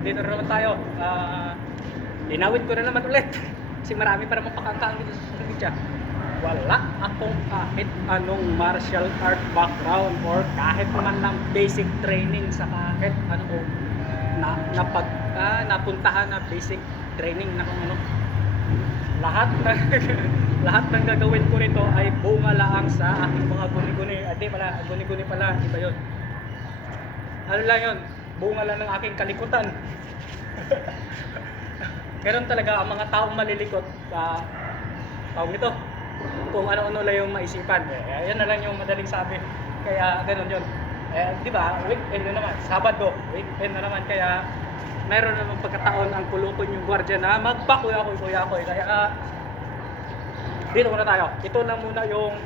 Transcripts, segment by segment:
Dito na naman tayo. Linawin ko na naman ulit. Kasi marami pa naman pakakaang dito sa social media. Wala akong kahit anong martial art background or kahit man lang basic training sa kahit ano ko napuntahan na basic training na kung ano. Lahat ng lahat ng gagawin ko nito ay bunga lang sa aking mga guni-guni. Hindi pala, guni-guni pala, iba 'yon. Ano lang 'yon? Bunga lang ng aking kalikutan. Ganon talaga ang mga taong malilikot sa tawag ito. Kung ano-ano lang yung maisipan. Yan na lang yung madaling sabi. Kaya ganon yun. Di ba? Weekend na naman. Sabado. Weekend na naman. Kaya meron naman pagkataon ang kulukon yung gwardiya na magpakuya-kuya-kuya. Kaya dito muna tayo. Ito na muna yung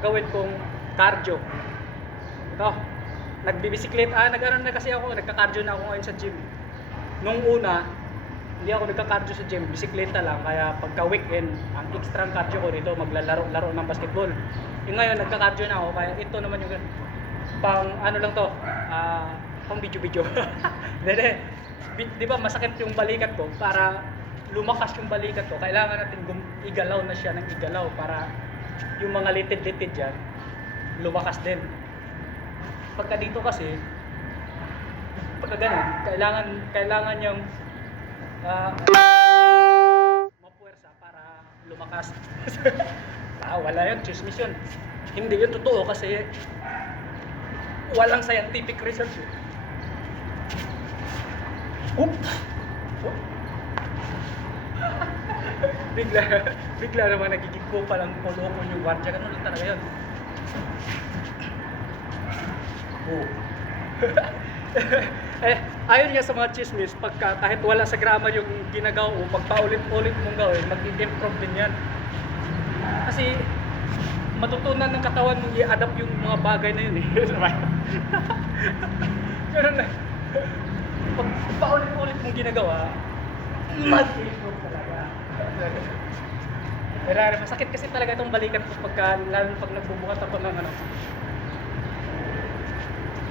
gawin kong cardio. Ito. Nagbibisiklet, nag-aral na kasi ako, nagka-cardio na ako ngayon sa gym. Nung una, hindi ako nagka-cardio sa gym, bisikleta lang, kaya pagka weekend, ang extra cardio ko dito, maglalaro-laro ng basketball. Yung ngayon, nagka-cardio na ako, kaya ito naman yung pang ano lang to, pang video-video. Di ba masakit yung balikat ko, para lumakas yung balikat ko, kailangan natin igalaw na siya ng igalaw para yung mga litid-litid dyan, lumakas din. Pagka dito kasi pagka ganun, kailangan yung mapuwersa para lumakas. Wala yun, chismis yun. Hindi yun totoo kasi walang scientific research yun. bigla naman nagiging ko palang kulungon yung gwardiya. Ganun lang talaga yun. Ayon nga sa mga chismis, pagka kahit wala sa grammar yung ginagawa o pagpaulit-ulit mong gawin, mag-improve din yan. Kasi matutunan ng katawan mong i-adapt yung mga bagay na yun eh. Pero na, pag paulit-ulit mong ginagawa, mag-improve talaga. Pero masakit kasi talaga itong balikat ko lalo pag nagbubukas ako ng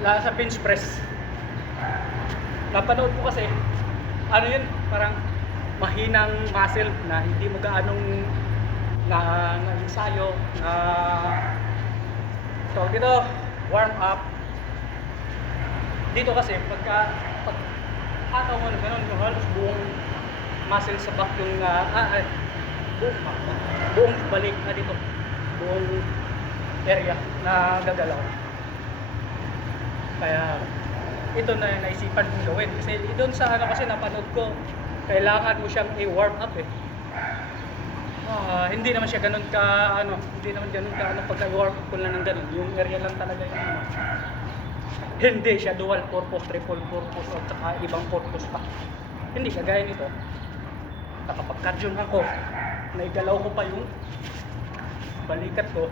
sa bench press. Napanood ko kasi ano yun, parang mahinang muscle na hindi mo gaanong na-ensayo so dito warm up dito kasi pag ataw mo gano'n yung halos buong muscle sa back yung buong balik dito, buong area na gagalaw. Kaya ito na naisipan kong gawin kasi doon sa kasi napanood ko, kailangan mo siyang i-warm up eh. Hindi naman siya ganun ka hindi naman ganun ka pagka-warm up ko lang ng ganun, yung area lang talaga yung hindi siya dual purpose, triple purpose at saka ibang purpose pa. Hindi kagaya nito. Nakapag-cardio ako, naigalaw ko pa yung balikat ko.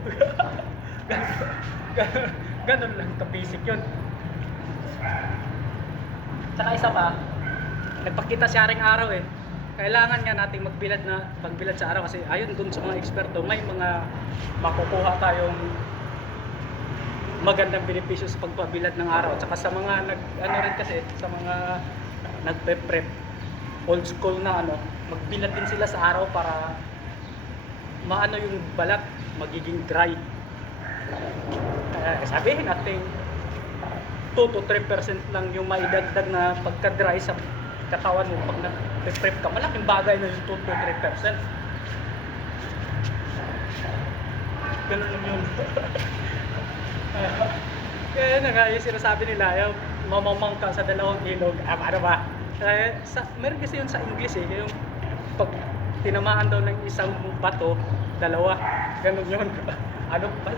Ganun lang ka-basic yun. Saka isa pa, nagpakita siya ring araw eh. Kailangan nga nating magbilad sa araw kasi ayon dun sa mga eksperto, may mga makukuha tayong magandang benepisyo sa pagpabilad ng araw. Saka sa mga rin kasi sa mga nagpe-prep old school na magbilad din sila sa araw para maano yung balat, magiging dry. Sabihin natin 2 to 3% lang yung maidagdag na pagka-dry sa katawan mo pag nag-prep ka. Malaking bagay na yung 2 to 3%. Ganun lang yun. Kaya na nga yung sinasabi nila, yung mamamang ka sa dalawang ilog. Ano ba? Meron kasi yun sa English eh. Yung pag tinamaan daw ng isang bato, dalawa. Ganun yun.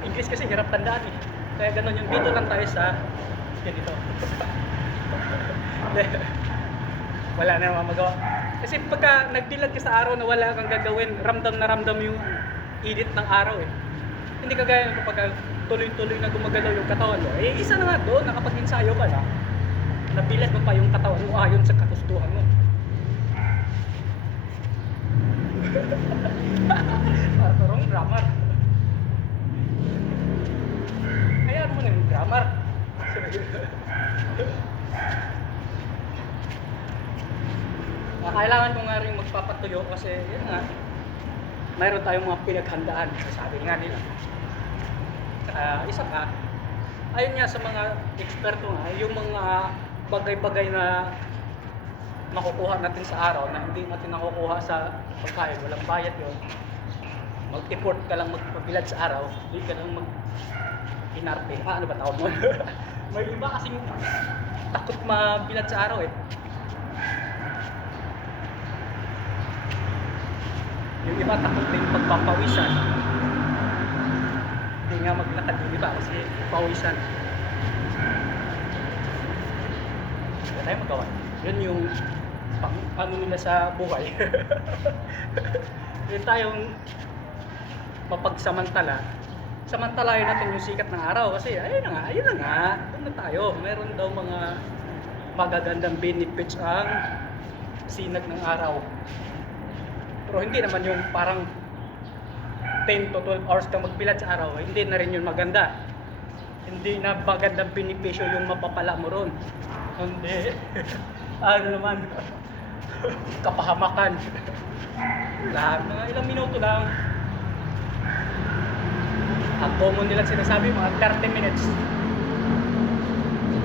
English kasi hirap tandaan eh. Kaya ganun yung dito lang tayo sa dito. Wala na magawa. Kasi pagka nagdilag ka sa araw na wala kang gagawin, ramdam na ramdam yung init ng araw eh. Hindi kagaya ng kapag tuloy-tuloy na gumagalaw yung katawan mo. Isa na nga doon, nakapag-ensayo ka na, nabilag mo pa yung katawan mo ayon sa kagustuhan mo. Para turong grammar. Hayaan mo na yung grammar. Kailangan ko nga rin magpapatuyo kasi yun nga, mayroon tayong mga pinaghandaan, sabi nga nila. Isa pa, ayun nga sa mga eksperto nga, yung mga bagay-bagay na makukuha natin sa araw na hindi natin nakukuha sa pagkain, walang bayad yun. Mag-effort ka lang magpabilad sa araw, hindi ka lang inarte. Ano ba tawag mo? May iba kasing takot mabilad sa araw eh. Yung iba takot din pagpapawisan. Hindi nga maglakad yung iba kasi pawisan. Wala tayong magawa. Yun yung ano nila sa buhay. Yun tayong mapagsamantala. Samantalahin natin yung sikat ng araw kasi ayun na nga, doon na tayo. Meron daw mga magagandang benefits ang sinag ng araw. Pero hindi naman yung parang 10 to 12 hours kang magbilad sa araw, hindi na rin yun maganda. Hindi na magandang benepisyo yung mapapala mo ron. Hindi. Ano naman, kapahamakan. Lahat, mga ilang minuto lang. Ang common nila sinasabi, mga 30 minutes.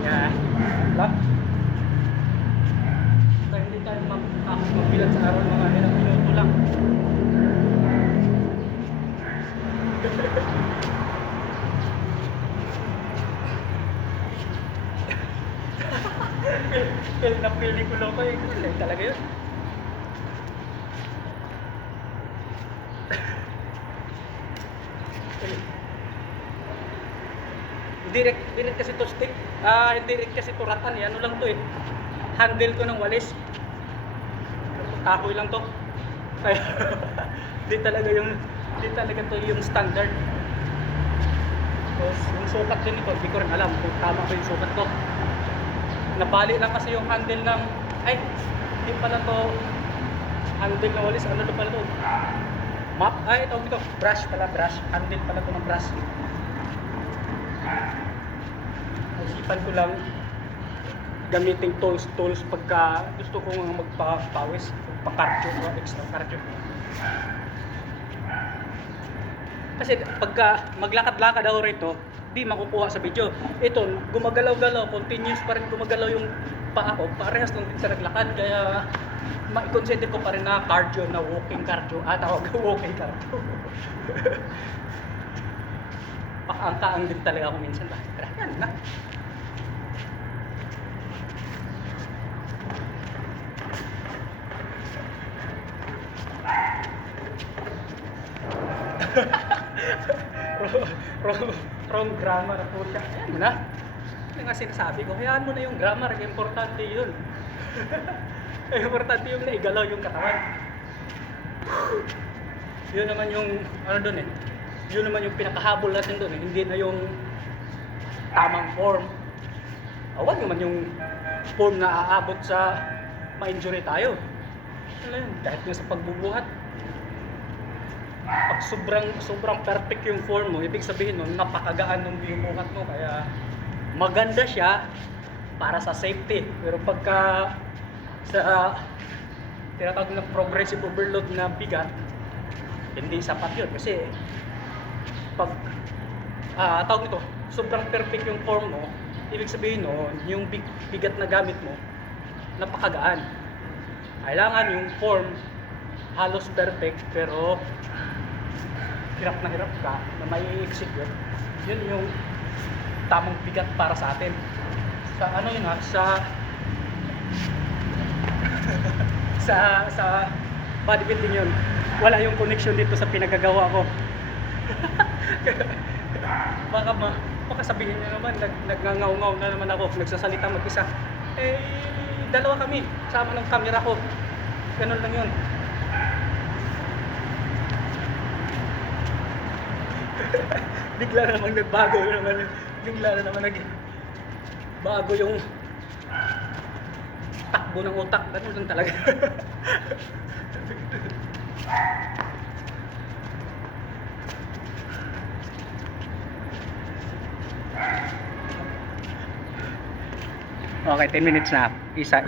Yan. Lang. Kaya hindi tayo magbilad sa araw mga ilang minuto lang. Feel na pelikula ko eh. Talaga yun. Hindi rin kasi to stick. Hindi rin kasi to ratan. Ano lang to eh. Handle ko ng walis. Kahoy lang to. Kaya hindi talaga to yung standard. Tapos yung sukat din ito, hindi ko rin alam kung tama ko yung sukat ko. Nabali lang kasi yung handle ng hindi pala to handle ng walis. Ano to pala to? Map? Ito dito. Brush pala, brush. Handle pala to ng brush. Isipan ko lang gamitin tools pagka gusto ko nga magpapawis, magpa-cardio o extra cardio. Kasi pagka maglakad-lakad ako rito, di makukuha sa video. Ito, gumagalaw-galaw, continuous pa rin gumagalaw yung paa ko. Parehas lang din sa naglakad, kaya ma-consider ko pa rin na cardio, na walking cardio. Tawag walking cardio. Pakaangkaang din talaga ako minsan. Pero yan na. wrong grammar po siya. Ayan mo na. Yung nga sinasabi ko, hayaan mo na yung grammar. Importante yun. Importante yung naigalaw yung katawan. Yun naman yung ano dun eh. Yun naman yung pinakahabol natin dun eh. Hindi na yung tamang form. Huwag naman yung form na aabot sa ma-injury tayo. Ano yun? Kahit nga sa pagbubuhat, pag sobrang perfect yung form mo, ibig sabihin nun, napakagaan ng binubuhat mo, kaya maganda siya para sa safety. Pero pagka sa tinatawag na progressive overload na bigat, hindi sapat yun. Kasi pag tawag ito, sobrang perfect yung form mo, ibig sabihin nun, yung bigat na gamit mo, napakagaan. Kailangan yung form halos perfect, pero hirap na hirap ka na may execute, yun yung tamang bigat para sa atin. Sa ano yun sa bodybuilding yun, wala yung connection dito sa pinagagawa ko. baka sabihin nyo naman nagngangaw-ngaw na naman ako, nagsasalita mag-isa. Dalawa kami, sama ng camera ko, ganun lang yun. Bigla na naman nagbago naman, bigla na naman bago yung takbo ng utak. Ganun lang talaga. Okay, 10 minutes na. Isa